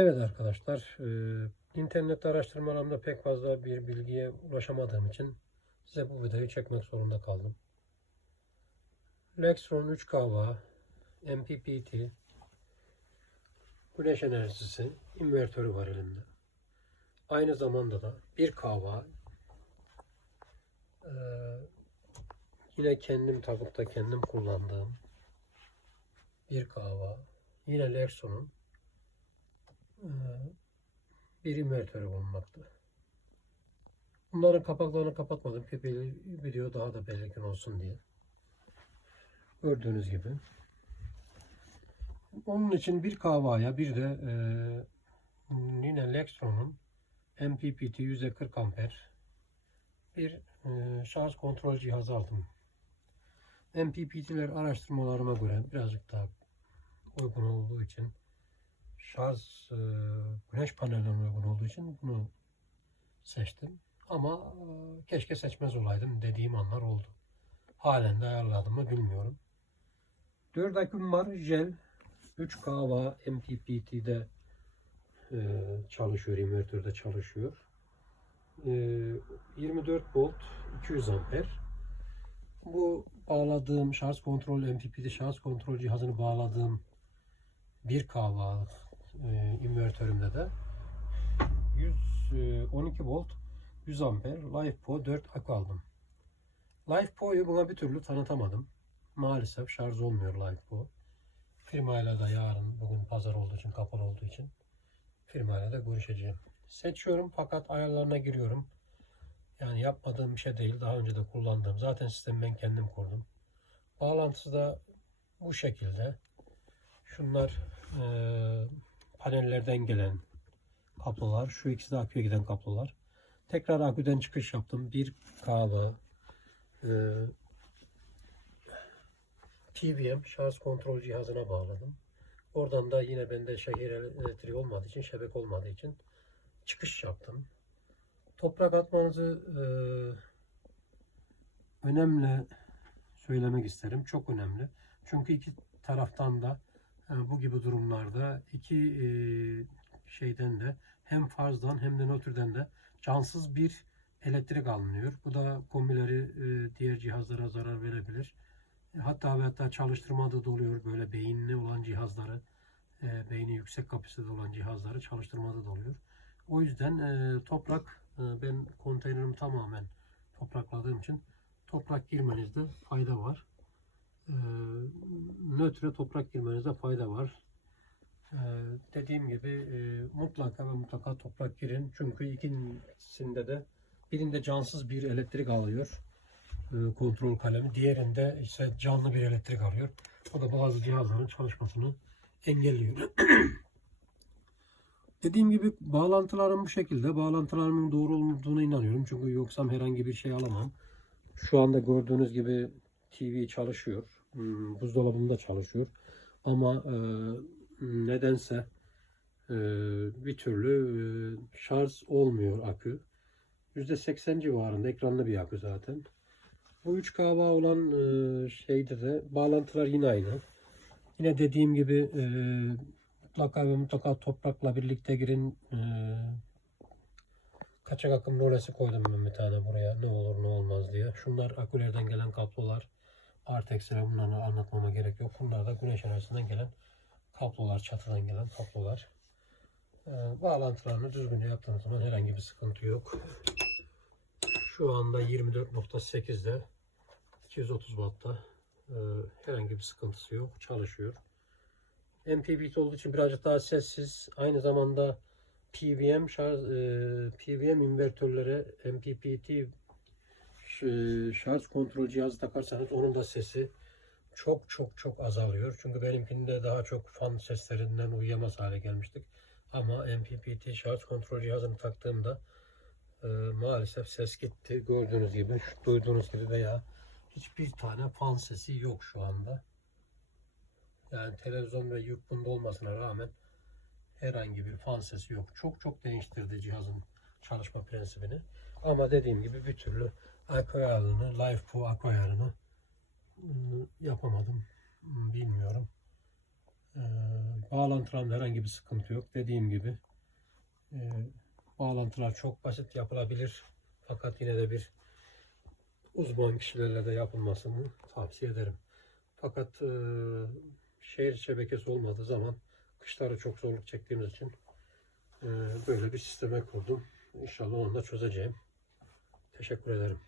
Evet arkadaşlar, e, internet araştırmalarımda pek fazla bir bilgiye ulaşamadığım için size bu videoyu çekmek zorunda kaldım. Lexron 3 kW, MPPT, güneş enerjisi invertörü var elimde. Aynı zamanda da 1 kW, e, yine kendim tabukta kendim kullandığım 1 kW, yine Lexron'un bir invertörü bulunmakta. Bunların kapaklarını kapatmadım ki video daha da belirgin olsun diye. Gördüğünüz gibi. Onun için bir kahvaya bir de e, yine Lexron'un MPPT %40 amper bir e, şarj kontrol cihazı aldım. MPPT'ler araştırmalarıma göre birazcık daha uygun olduğu için şarj e, güneş panellerine uygun olduğu için bunu seçtim. Ama e, keşke seçmez olaydım dediğim anlar oldu. Halen de ayarladım mı bilmiyorum. 4 aküm var jel 3 kW MPPT'de e, çalışıyor, invertörde çalışıyor. E, 24 volt 200 amper. Bu bağladığım şarj kontrol MPPT şarj kontrol cihazını bağladığım 1 kW e, invertörümde de 112 volt 100 amper LifePo 4 akü aldım. LifePo'yu buna bir türlü tanıtamadım. Maalesef şarj olmuyor LifePo. Firmayla da yarın bugün pazar olduğu için kapalı olduğu için firmayla da görüşeceğim. Seçiyorum fakat ayarlarına giriyorum. Yani yapmadığım bir şey değil. Daha önce de kullandığım. Zaten sistemi ben kendim kurdum. Bağlantısı da bu şekilde. Şunlar e, panellerden gelen kablolar. Şu ikisi de aküye giden kablolar. Tekrar aküden çıkış yaptım. Bir kahve e, PWM şarj kontrol cihazına bağladım. Oradan da yine bende şehir elektriği olmadığı için, şebek olmadığı için çıkış yaptım. Toprak atmanızı e, önemli söylemek isterim. Çok önemli. Çünkü iki taraftan da e, bu gibi durumlarda iki e, şeyden de hem farzdan hem de nötrden de cansız bir elektrik alınıyor. Bu da kombileri e, diğer cihazlara zarar verebilir. Hatta ve hatta çalıştırmadığı da oluyor. Böyle beyinli olan cihazları, e, beyni yüksek kapasitede olan cihazları çalıştırmadığı da oluyor. O yüzden e, toprak, ben konteynerimi tamamen toprakladığım için toprak girmenizde fayda var. E, nötre toprak girmenizde fayda var. E, dediğim gibi e, mutlaka ve mutlaka toprak girin. Çünkü ikisinde de birinde cansız bir elektrik alıyor e, kontrol kalemi. Diğerinde ise canlı bir elektrik alıyor. O da bazı cihazların çalışmasını engelliyor. Dediğim gibi bağlantılarım bu şekilde. Bağlantılarımın doğru olduğuna inanıyorum. Çünkü yoksam herhangi bir şey alamam. Şu anda gördüğünüz gibi TV çalışıyor. Hmm, Buzdolabım da çalışıyor. Ama e, nedense e, bir türlü e, şarj olmuyor akü. %80 civarında ekranlı bir akü zaten. Bu 3 kW olan e, şeyde de bağlantılar yine aynı. Yine dediğim gibi e, mutlaka ve mutlaka toprakla birlikte girin. E, kaçak akım rolesi koydum ben bir tane buraya. Ne olur ne olmaz diye. Şunlar akülerden gelen kablolar. Artex'e bunları anlatmama gerek yok. Bunlar da güneş enerjisinden gelen kablolar. Çatıdan gelen kablolar. E, bağlantılarını düzgünce yaptığınız zaman herhangi bir sıkıntı yok. Şu anda 24.8'de 230 Watt'ta e, herhangi bir sıkıntısı yok. Çalışıyor. MPPT olduğu için birazcık daha sessiz. Aynı zamanda PWM şarj e, PWM invertörlere MPPT şarj kontrol cihazı takarsanız onun da sesi çok çok çok azalıyor. Çünkü benimkinde daha çok fan seslerinden uyuyamaz hale gelmiştik. Ama MPPT şarj kontrol cihazını taktığımda e, maalesef ses gitti. Gördüğünüz gibi, duyduğunuz gibi veya hiçbir tane fan sesi yok şu anda. Yani televizyon ve yük bunda olmasına rağmen herhangi bir fan sesi yok. Çok çok değiştirdi cihazın çalışma prensibini. Ama dediğim gibi bir türlü akü ayarını, LivePo akü ayarını ıı, yapamadım. Bilmiyorum. Ee, herhangi bir sıkıntı yok. Dediğim gibi e, bağlantılar çok basit yapılabilir. Fakat yine de bir uzman kişilerle de yapılmasını tavsiye ederim. Fakat e, şehir şebekesi olmadığı zaman kışları çok zorluk çektiğimiz için e, böyle bir sisteme kurdum. İnşallah onu da çözeceğim. Teşekkür ederim.